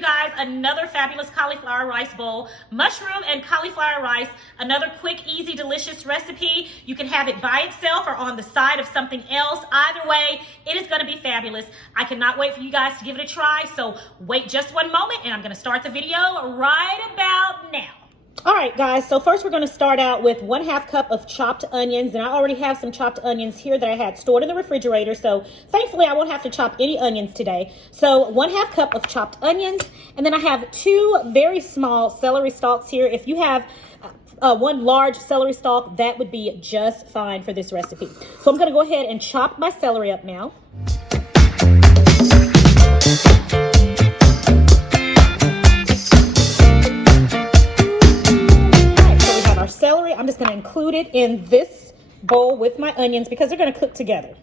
you guys another fabulous cauliflower rice bowl. Mushroom and cauliflower rice, another quick, easy, delicious recipe. You can have it by itself or on the side of something else. Either way, it is gonna be fabulous. I cannot wait for you guys to give it a try, so wait just one moment and I'm gonna start the video right about now. All right, guys, so first we're going to start out with 1/2 cup of chopped onions, and I already have some chopped onions here that I had stored in the refrigerator, so thankfully I won't have to chop any onions today. So 1/2 cup of chopped onions, and then I have 2 very small celery stalks here. If you have one large celery stalk, that would be just fine for this recipe. So I'm going to go ahead and chop my celery up now. Celery, I'm just going to include it in this bowl with my onions because they're going to cook together.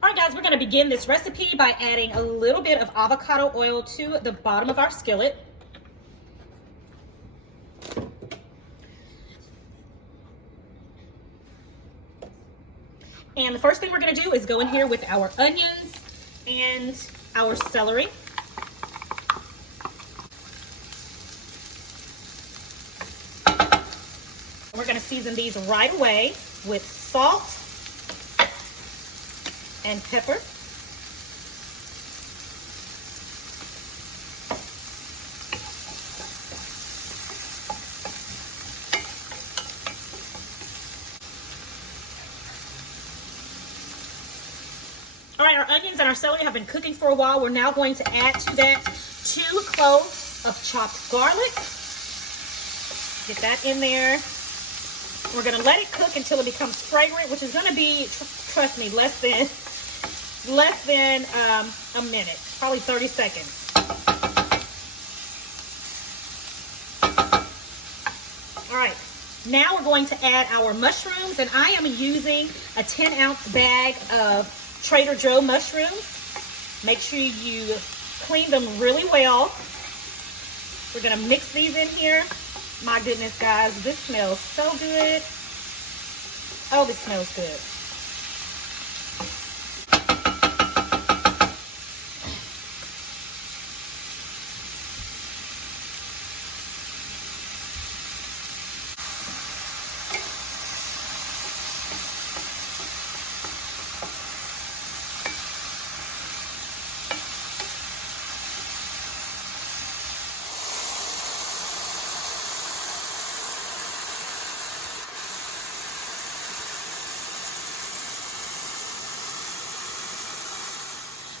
All right, guys, we're going to begin this recipe by adding a little bit of avocado oil to the bottom of our skillet. And the first thing we're going to do is go in here with our onions and our celery. We're going to season these right away with salt and pepper. All right, our onions and our celery have been cooking for a while. We're now going to add to that 2 cloves of chopped garlic. Get that in there. We're going to let it cook until it becomes fragrant, which is going to be, trust me, less than a minute, probably 30 seconds. All right, now we're going to add our mushrooms, and I am using a 10-ounce bag of Trader Joe mushrooms. Make sure you clean them really well. We're going to mix these in here. My goodness, guys, this smells so good. Oh, this smells good.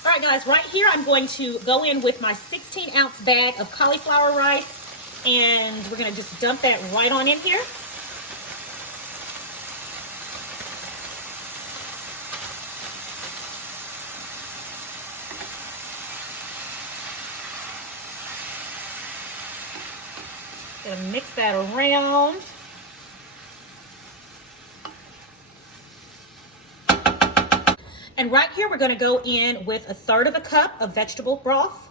All right, guys, right here I'm going to go in with my 16-ounce bag of cauliflower rice, and we're going to just dump that right on in here. Gonna mix that around. And right here, we're going to go in with 1/3 cup of vegetable broth.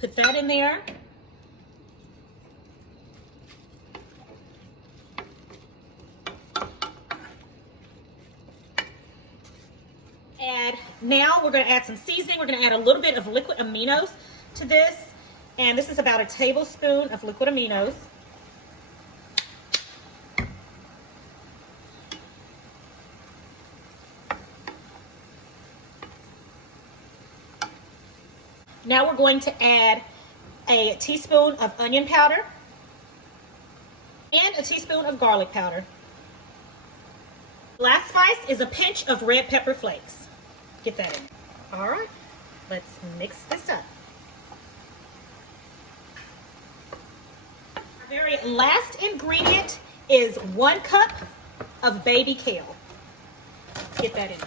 Put that in there. Now we're going to add some seasoning. We're going to add a little bit of liquid aminos to this. And this is about 1 tablespoon of liquid aminos. Now we're going to add a teaspoon of onion powder and a teaspoon of garlic powder. Last spice is a pinch of red pepper flakes. Get that in. All right, let's mix this up. Our very last ingredient is 1 cup of baby kale. Let's get that in.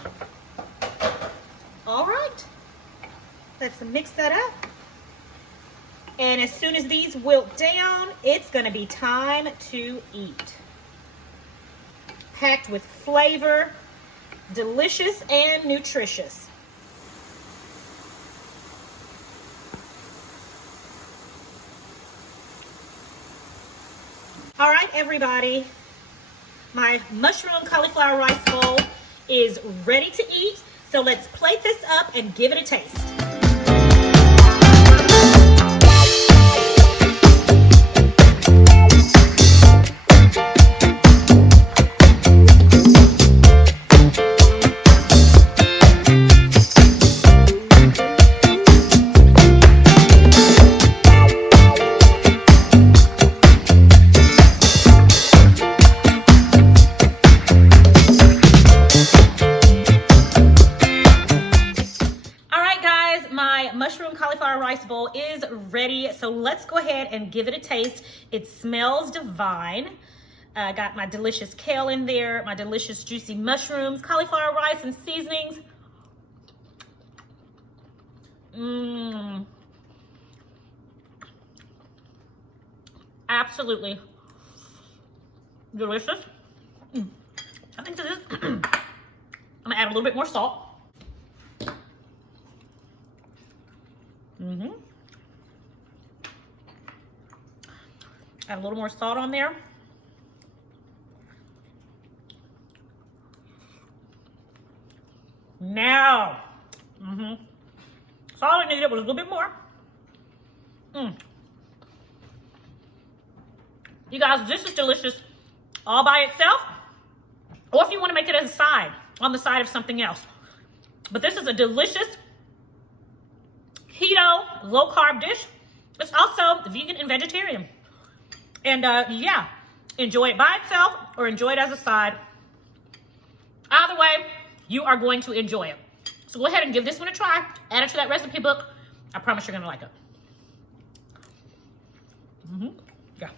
All right. Let's mix that up. And as soon as these wilt down, it's going to be time to eat. Packed with flavor, delicious and nutritious. All right, everybody. My mushroom cauliflower rice bowl is ready to eat. So let's plate this up and give it a taste. Mushroom cauliflower rice bowl is ready, so let's go ahead and give it a taste. It smells divine. I got my delicious kale in there, my delicious juicy mushrooms, cauliflower rice, and seasonings. Absolutely delicious. I think this is. I'm gonna add a little bit more salt. Add a little more salt on there. Now, so all I needed was a little bit more. You guys, this is delicious all by itself, or if you want to make it as a side, on the side of something else. But this is a delicious keto, low-carb dish. It's also vegan and vegetarian. And yeah, enjoy it by itself or enjoy it as a side. Either way, you are going to enjoy it. So go ahead and give this one a try. Add it to that recipe book. I promise you're going to like it. Yeah.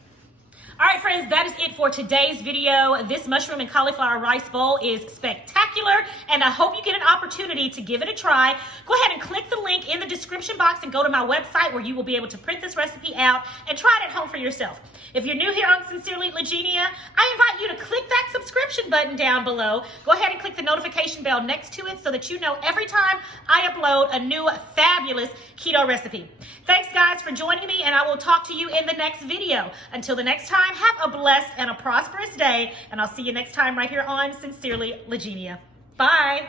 All right, friends, that is it for today's video. This mushroom and cauliflower rice bowl is spectacular, and I hope you get an opportunity to give it a try. Go ahead and click the link in the description box and go to my website where you will be able to print this recipe out and try it at home for yourself. If you're new here on Sincerely Legenia, I invite you to click that subscription button down below. Go ahead and click the notification bell next to it so that you know every time I upload a new fabulous keto recipe. Thanks, guys, for joining me, and I will talk to you in the next video. Until the next time, have a blessed and a prosperous day, and I'll see you next time right here on Sincerely Legenia. Bye.